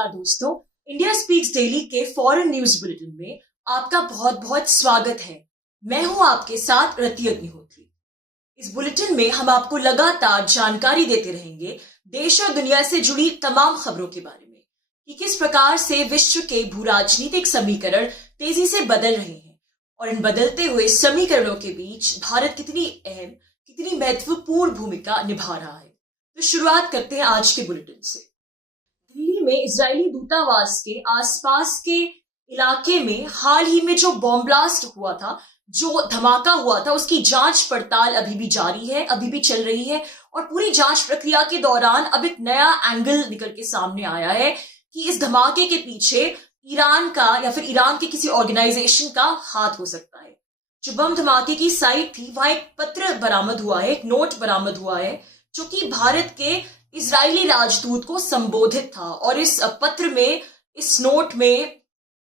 नमस्कार दोस्तों, India speaks daily के फॉरेन न्यूज बुलेटिन में आपका बहुत बहुत स्वागत है। मैं हूं आपके साथ रति अग्निहोत्री। इस बुलेटिन में हम आपको लगातार जानकारी देते रहेंगे देश और दुनिया से जुड़ी तमाम खबरों के बारे में कि किस प्रकार से विश्व के भू राजनीतिक समीकरण तेजी से बदल रहे हैं और इन बदलते हुए समीकरणों के बीच भारत कितनी अहम, कितनी महत्वपूर्ण भूमिका निभा रहा है। तो शुरुआत करते हैं आज के बुलेटिन से। दिल्ली में इजरायली दूतावास के आसपास के इलाके में हाल ही में जो बॉम्ब ब्लास्ट हुआ था, जो धमाका हुआ था, उसकी जांच पड़ताल अभी भी जारी है, अभी भी चल रही है। और पूरी जांच प्रक्रिया के दौरान अब एक नया एंगल निकल के सामने आया है कि इस धमाके के पीछे ईरान का या फिर ईरान के किसी ऑर्गेनाइजेशन का हाथ हो सकता है। जो बम धमाके की साइट थी, वहां एक पत्र बरामद हुआ है, एक नोट बरामद हुआ है जो कि भारत के इजरायली राजदूत को संबोधित था। और इस पत्र में, इस नोट में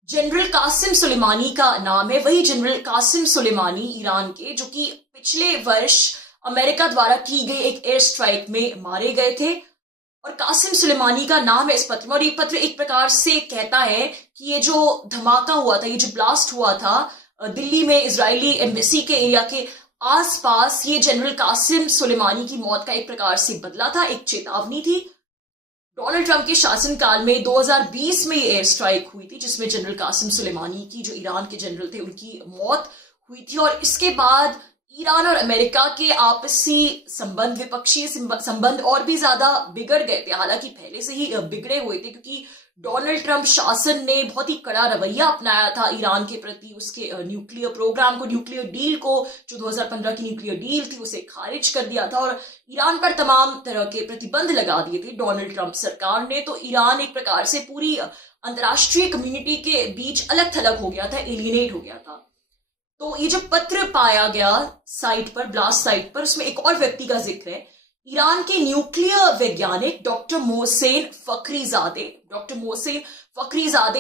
जनरल कासिम सुलेमानी का नाम है। वही जनरल कासिम सुलेमानी ईरान के, जो कि पिछले वर्ष अमेरिका द्वारा की गई एक एयर स्ट्राइक में मारे गए थे। और कासिम सुलेमानी का नाम है इस पत्र में। और ये पत्र एक प्रकार से कहता है कि ये जो धमाका हुआ था, ये जो ब्लास्ट हुआ था दिल्ली में इजरायली एम्बेसी के एरिया के आसपास, ये जनरल कासिम सुलेमानी की मौत का एक प्रकार से बदला था, एक चेतावनी थी। डोनाल्ड ट्रंप के शासनकाल में 2020 में ये एयर स्ट्राइक हुई थी, जिसमें जनरल कासिम सुलेमानी की, जो ईरान के जनरल थे, उनकी मौत हुई थी। और इसके बाद ईरान और अमेरिका के आपसी संबंध, विपक्षीय संबंध और भी ज्यादा बिगड़ गए थे। हालांकि पहले से ही बिगड़े हुए थे, क्योंकि डोनाल्ड ट्रंप शासन ने बहुत ही कड़ा रवैया अपनाया था ईरान के प्रति। उसके न्यूक्लियर प्रोग्राम को, न्यूक्लियर डील को, जो 2015 की न्यूक्लियर डील थी, उसे खारिज कर दिया था और ईरान पर तमाम तरह के प्रतिबंध लगा दिए थे डोनाल्ड ट्रंप सरकार ने। तो ईरान एक प्रकार से पूरी अंतर्राष्ट्रीय कम्युनिटी के बीच अलग थलग हो गया था, एलियनेट हो गया था। तो ये जो पत्र पाया गया साइट पर, ब्लास्ट साइट पर, उसमें एक और व्यक्ति का जिक्र है, ईरान के न्यूक्लियर वैज्ञानिक डॉक्टर मोहसेन फखरीजादे,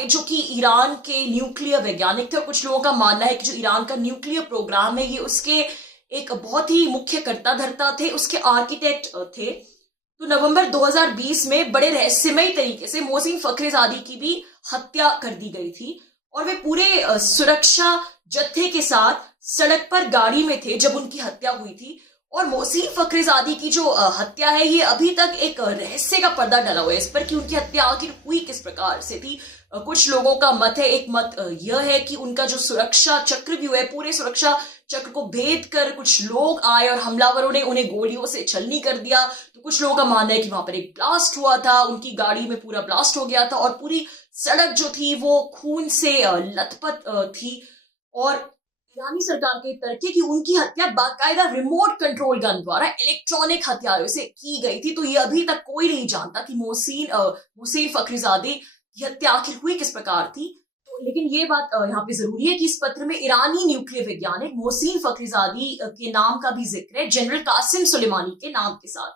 जो कि ईरान के न्यूक्लियर वैज्ञानिक थे। और कुछ लोगों का मानना है कि जो ईरान का न्यूक्लियर प्रोग्राम है, ये उसके एक बहुत ही मुख्य कर्ता धर्ता थे, उसके आर्किटेक्ट थे। तो नवंबर 2020 में बड़े रहस्यमयी तरीके से मोहसेन फखरीजादे की भी हत्या कर दी गई थी। और वे पूरे सुरक्षा जत्थे के साथ सड़क पर गाड़ी में थे जब उनकी हत्या हुई थी। और मोहसेन फखरीजादे की जो हत्या है, ये अभी तक एक रहस्य का पर्दा डला हुआ है इस पर कि उनकी हत्या आखिर हुई किस प्रकार से थी। कुछ लोगों का मत है, एक मत यह है कि उनका जो सुरक्षा चक्र भी हुआ है, पूरे सुरक्षा चक्र को भेद कर कुछ लोग आए और हमलावरों ने उन्हें गोलियों से छलनी कर दिया। तो कुछ लोगों का मानना है कि वहां पर एक ब्लास्ट हुआ था, उनकी गाड़ी में पूरा ब्लास्ट हो गया था और पूरी सड़क जो थी वो खून से लथपथ थी। और ईरानी सरकार के तर्क कि उनकी हत्या बाकायदा रिमोट कंट्रोल गन द्वारा, इलेक्ट्रॉनिक हथियारों से की गई थी। तो ये अभी तक कोई नहीं जानता कि मोहसेन फखरीजादे की हत्या आखिर हुई किस प्रकार थी। तो लेकिन ये बात यहाँ पे जरूरी है कि इस पत्र में ईरानी न्यूक्लियर वैज्ञानिक मोहसेन फखरीजादे के नाम का भी जिक्र है, जनरल कासिम सुलेमानी के नाम के साथ।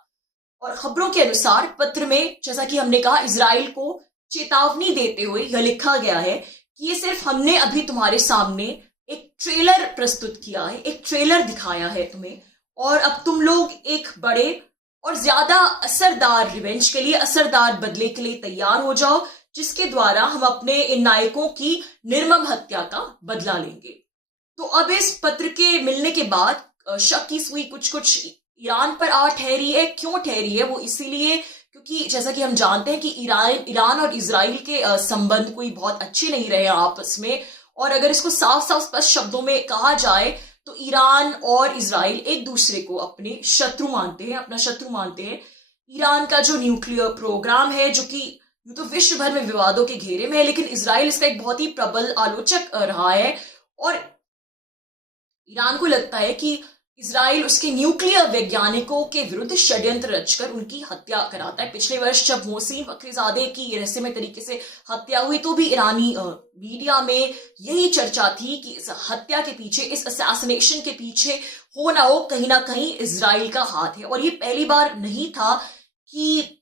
और खबरों के अनुसार पत्र में, जैसा कि हमने कहा, इजराइल को चेतावनी देते हुए यह लिखा गया है कि ये सिर्फ हमने अभी तुम्हारे सामने एक ट्रेलर प्रस्तुत किया है, एक ट्रेलर दिखाया है तुम्हें, और अब तुम लोग एक बड़े और ज्यादा असरदार रिवेंज के लिए, असरदार बदले के लिए तैयार हो जाओ, जिसके द्वारा हम अपने इन नायकों की निर्मम हत्या का बदला लेंगे। तो अब इस पत्र के मिलने के बाद शक की सुई कुछ ईरान पर आ ठहरी है। क्यों ठहरी है? वो इसीलिए क्योंकि जैसा कि हम जानते हैं कि ईरान और इजराइल के संबंध कोई बहुत अच्छे नहीं रहे आपस में। और अगर इसको साफ साफ स्पष्ट शब्दों में कहा जाए तो ईरान और इजराइल एक दूसरे को अपने शत्रु मानते हैं, अपना शत्रु मानते हैं। ईरान का जो न्यूक्लियर प्रोग्राम है, जो कि तो विश्व भर में विवादों के घेरे में है, लेकिन इजराइल इसका एक बहुत ही प्रबल आलोचक रहा है। और ईरान को लगता है कि इजराइल उसके न्यूक्लियर वैज्ञानिकों के विरुद्ध षड्यंत्र रचकर उनकी हत्या कराता है। पिछले वर्ष जब मोहसेन फखरीजादे की रहस्यमय तरीके से हत्या हुई, तो भी ईरानी मीडिया में यही चर्चा थी कि इस हत्या के पीछे, इस असैसिनेशन के पीछे हो ना कहीं इजराइल का हाथ है। और ये पहली बार नहीं था कि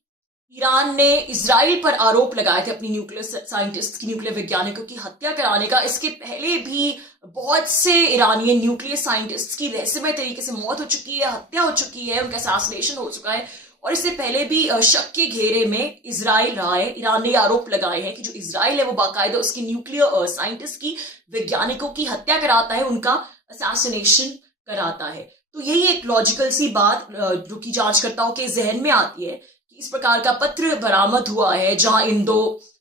ईरान ने इजराइल पर आरोप लगाए थे अपनी न्यूक्लियर साइंटिस्ट की, न्यूक्लियर वैज्ञानिकों की हत्या कराने का। इसके पहले भी बहुत से ईरानी न्यूक्लियर साइंटिस्ट की रहस्यमय तरीके से मौत हो चुकी है, हत्या हो चुकी है, उनका असैसिनेशन हो चुका है। और इससे पहले भी शक के घेरे में इजराइल रहा है। ईरान ने आरोप लगाए हैं कि जो इजराइल है वो बाकायदा उसके न्यूक्लियर साइंटिस्ट की, वैज्ञानिकों की हत्या कराता है, उनका असैसिनेशन कराता है। तो यही एक लॉजिकल सी बात जो कि जांचकर्ताओं के जहन में आती है कि इस प्रकार का पत्र बरामद हुआ है जहां इन दो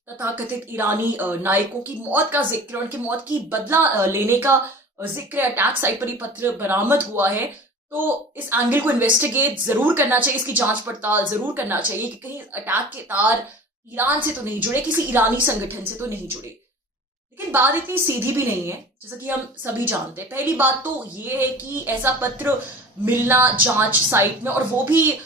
तथाकथित ईरानी नायकों की मौत का जिक्र, उनकी मौत की बदला लेने का जिक्र अटैक साइट पर ही पत्र बरामद हुआ है। तो इस एंगल को इन्वेस्टिगेट जरूर करना चाहिए, इसकी जांच पड़ताल जरूर करना चाहिए कि कहीं अटैक के तार ईरान से तो नहीं जुड़े, किसी ईरानी संगठन से तो नहीं जुड़े। लेकिन बात इतनी सीधी भी नहीं है जैसा कि हम सभी जानते हैं। पहली बात तो ये है कि ऐसा पत्र मिलना जांच साइट में, और वो भी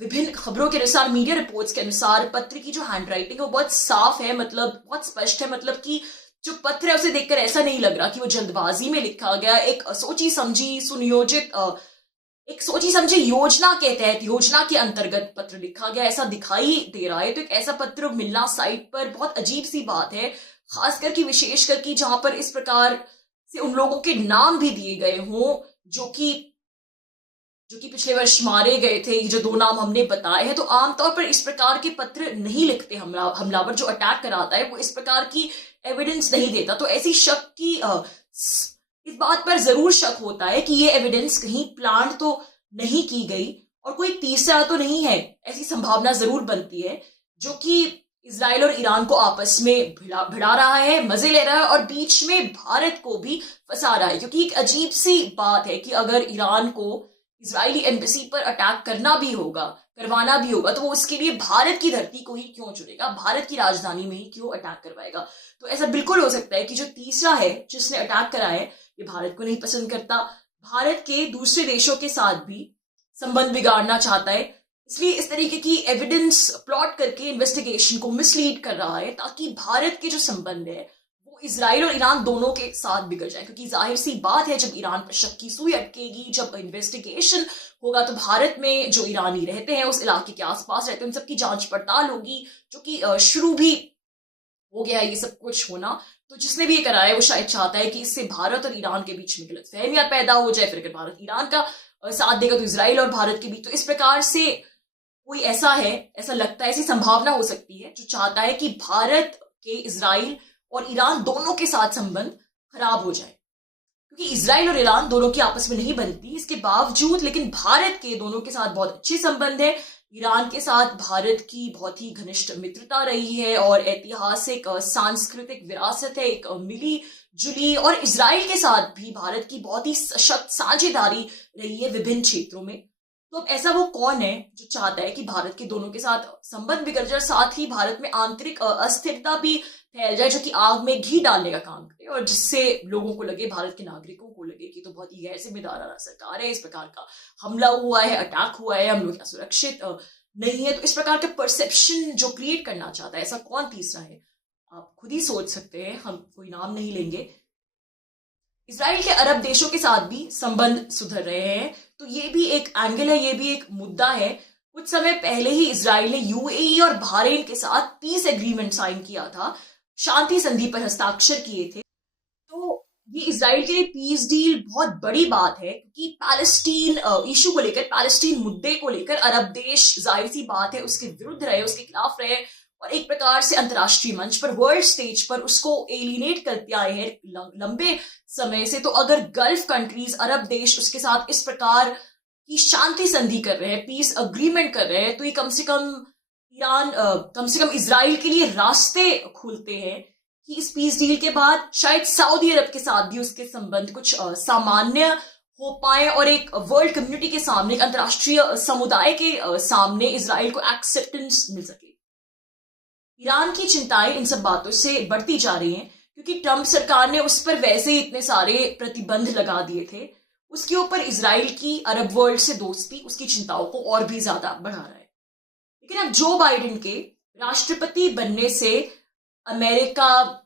विभिन्न खबरों के अनुसार, मीडिया रिपोर्ट्स के अनुसार, पत्र की जो हैंडराइटिंग है वो बहुत साफ है, मतलब बहुत स्पष्ट है। मतलब कि जो पत्र है उसे देखकर ऐसा नहीं लग रहा कि वो जल्दबाजी में लिखा गया, एक सोची समझी सुनियोजित एक सोची समझी योजना के तहत, योजना के अंतर्गत पत्र लिखा गया ऐसा दिखाई दे रहा है। तो एक ऐसा पत्र मिलना साइट पर बहुत अजीब सी बात है, खासकर की विशेष करके जहां पर इस प्रकार से उन लोगों के नाम भी दिए गए हों जो कि पिछले वर्ष मारे गए थे। ये जो दो नाम हमने बताए हैं, तो आमतौर पर इस प्रकार के पत्र नहीं लिखते हमलावर जो अटैक कराता है, वो इस प्रकार की एविडेंस नहीं देता। तो ऐसी शक की इस बात पर जरूर शक होता है कि ये एविडेंस कहीं प्लान तो नहीं की गई और कोई तीसरा तो नहीं है। ऐसी संभावना जरूर बनती है जो कि इजराइल और ईरान को आपस में भिड़ा रहा है, मजे ले रहा है और बीच में भारत को भी फंसा रहा है। क्योंकि एक अजीब सी बात है कि अगर ईरान को इजरायली एम्बेसी पर अटैक करवाना भी होगा तो वो उसके लिए भारत की धरती को ही क्यों चुनेगा, भारत की राजधानी में ही क्यों अटैक करवाएगा। तो ऐसा बिल्कुल हो सकता है कि जो तीसरा है जिसने अटैक करा है ये भारत को नहीं पसंद करता, भारत के दूसरे देशों के साथ भी संबंध बिगाड़ना चाहता है, इसलिए इस तरीके की एविडेंस प्लॉट करके इन्वेस्टिगेशन को मिसलीड कर रहा है ताकि भारत के जो संबंध है वो इजराइल और ईरान दोनों के साथ बिगड़ जाए। क्योंकि जाहिर सी बात है, जब ईरान पर शक की सुई अटकेगी, जब इन्वेस्टिगेशन होगा तो भारत में जो ईरानी रहते हैं, उस इलाके के आसपास रहते हैं, उन सबकी जांच पड़ताल होगी, जो कि शुरू भी हो गया है ये सब कुछ होना। तो जिसने भी ये कराया है वो शायद चाहता है कि इससे भारत और ईरान के बीच में गलतफहमियां पैदा हो जाए। फिर अगर भारत ईरान का साथ देगा तो इजराइल और भारत के बीच, तो इस प्रकार से कोई ऐसा लगता है, ऐसी संभावना हो सकती है जो चाहता है कि भारत के इजराइल और ईरान दोनों के साथ संबंध खराब हो जाए। क्योंकि इजराइल और ईरान दोनों की आपस में नहीं बनती, इसके बावजूद लेकिन भारत के दोनों के साथ बहुत अच्छे संबंध है। ईरान के साथ भारत की बहुत ही घनिष्ठ मित्रता रही है और ऐतिहासिक सांस्कृतिक विरासत है एक मिली जुली, और इजराइल के साथ भी भारत की बहुत ही सशक्त साझेदारी रही है विभिन्न क्षेत्रों में। तो अब ऐसा वो कौन है जो चाहता है कि भारत के दोनों के साथ संबंध बिगड़ जाए, साथ ही भारत में आंतरिक अस्थिरता भी फैल जाए, जो कि आग में घी डालने का काम करे और जिससे लोगों को लगे, भारत के नागरिकों को लगे कि तो बहुत ही गैर जिम्मेदाराना सरकार है, इस प्रकार का हमला हुआ है, अटैक हुआ है, हम लोग क्या सुरक्षित नहीं है। तो इस प्रकार का परसेप्शन जो क्रिएट करना चाहता है, ऐसा कौन तीसरा है, आप खुद ही सोच सकते हैं, हम कोई नाम नहीं लेंगे। इजराइल के अरब देशों के साथ भी संबंध सुधर रहे हैं, तो ये भी एक एंगल है, ये भी एक मुद्दा है। कुछ समय पहले ही इजराइल ने यूएई और बहरीन के साथ पीस एग्रीमेंट साइन किया था, शांति संधि पर हस्ताक्षर किए थे। तो ये इजराइल के लिए पीस डील बहुत बड़ी बात है, क्योंकि पैलेस्टीन इशू को लेकर, पैलेस्टीन मुद्दे को लेकर अरब देश जाहिर सी बात है उसके विरुद्ध रहे, उसके खिलाफ रहे और एक प्रकार से अंतर्राष्ट्रीय मंच पर, वर्ल्ड स्टेज पर उसको एलिनेट करते आए हैं लंबे समय से। तो अगर गल्फ कंट्रीज, अरब देश उसके साथ इस प्रकार की शांति संधि कर रहे हैं, पीस अग्रीमेंट कर रहे हैं, तो ये कम से कम इजराइल के लिए रास्ते खुलते हैं कि इस पीस डील के बाद शायद सऊदी अरब के साथ भी उसके संबंध कुछ सामान्य हो पाए और एक वर्ल्ड कम्युनिटी के सामने, एक अंतर्राष्ट्रीय समुदाय के सामने इजराइल को एक्सेप्टेंस मिल सके। ईरान की चिंताएं इन सब बातों से बढ़ती जा रही हैं, क्योंकि ट्रंप सरकार ने उस पर वैसे ही इतने सारे प्रतिबंध लगा दिए थे, उसके ऊपर इजराइल की अरब वर्ल्ड से दोस्ती उसकी चिंताओं को और भी ज्यादा बढ़ा रहा है। लेकिन अब जो बाइडेन के राष्ट्रपति बनने से अमेरिका,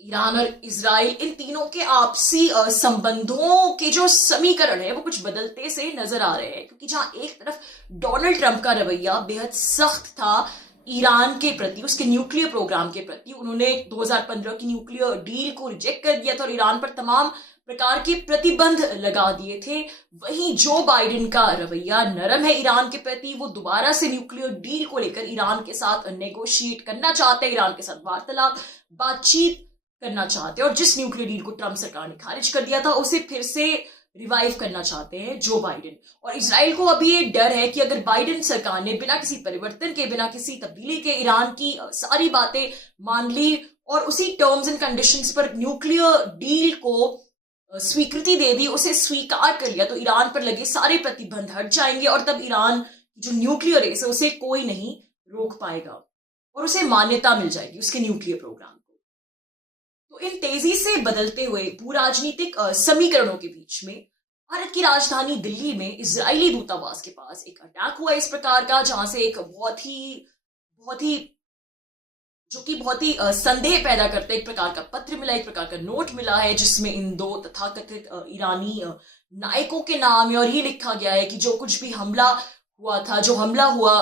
ईरान और इजराइल, इन तीनों के आपसी संबंधों के जो समीकरण है वो कुछ बदलते से नजर आ रहे हैं। क्योंकि जहां एक तरफ डोनाल्ड ट्रंप का रवैया बेहद सख्त था ईरान के प्रति, उसके न्यूक्लियर प्रोग्राम के प्रति, उन्होंने 2015 की न्यूक्लियर डील को रिजेक्ट कर दिया था और ईरान पर तमाम प्रकार के प्रतिबंध लगा दिए थे। वहीं जो बाइडेन का रवैया नरम है ईरान के प्रति, वो दोबारा से न्यूक्लियर डील को लेकर ईरान के साथ नेगोशिएट करना चाहते हैं, ईरान के साथ वार्तालाप बातचीत करना चाहते हैं, और जिस न्यूक्लियर डील को ट्रंप सरकार ने खारिज कर दिया था उसे फिर से रिवाइव करना चाहते हैं जो बाइडेन। और इजराइल को अभी ये डर है कि अगर बाइडेन सरकार ने बिना किसी परिवर्तन के, बिना किसी तब्दीली के ईरान की सारी बातें मान ली और उसी टर्म्स एंड कंडीशंस पर न्यूक्लियर डील को स्वीकृति दे दी, उसे स्वीकार कर लिया, तो ईरान पर लगे सारे प्रतिबंध हट जाएंगे और तब ईरान की जो न्यूक्लियर रेस है उसे कोई नहीं रोक पाएगा और उसे मान्यता मिल जाएगी उसके न्यूक्लियर प्रोग्राम को। तो इन तेजी से बदलते हुए भू राजनीतिक समीकरणों के बीच में भारत की राजधानी दिल्ली में इजरायली दूतावास के पास एक अटैक हुआ इस प्रकार का, जहां से एक बहुत ही संदेह पैदा करते एक प्रकार का पत्र मिला, एक प्रकार का नोट मिला है, जिसमें इन दो तथाकथित ईरानी नायकों के नाम है और ये लिखा गया है कि जो कुछ भी हमला हुआ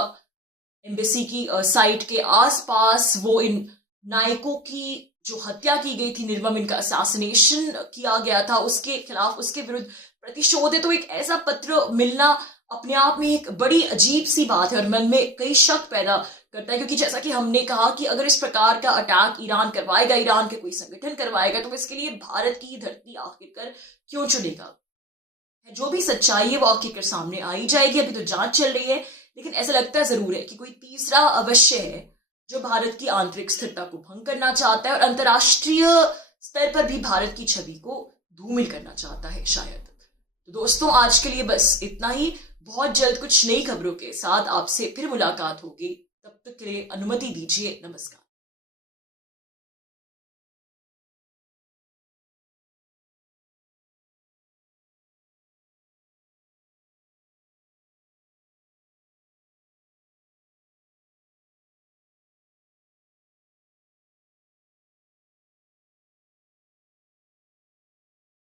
एम्बेसी की साइट के आसपास, वो इन नायकों की जो हत्या की गई थी, निर्मम इनका असैसिनेशन किया गया था, उसके खिलाफ, उसके विरुद्ध प्रतिशोध है। तो एक ऐसा पत्र मिलना अपने आप में एक बड़ी अजीब सी बात है और मन में कई शक पैदा करता है, क्योंकि जैसा कि हमने कहा कि अगर इस प्रकार का अटैक ईरान करवाएगा, ईरान के कोई संगठन करवाएगा, तो इसके लिए भारत की धरती आखिरकार क्यों चुनेगा? जो भी सच्चाई है वो आखिरकार सामने आ ही जाएगी। अभी तो जांच चल रही है, लेकिन ऐसा लगता जरूर है कि कोई तीसरा अवश्य है जो भारत की आंतरिक स्थिरता को भंग करना चाहता है और अंतर्राष्ट्रीय स्तर पर भी भारत की छवि को धूमिल करना चाहता है शायद। तो दोस्तों, आज के लिए बस इतना ही। बहुत जल्द कुछ नई खबरों के साथ आपसे फिर मुलाकात होगी। तब तक के लिए अनुमति दीजिए। नमस्कार।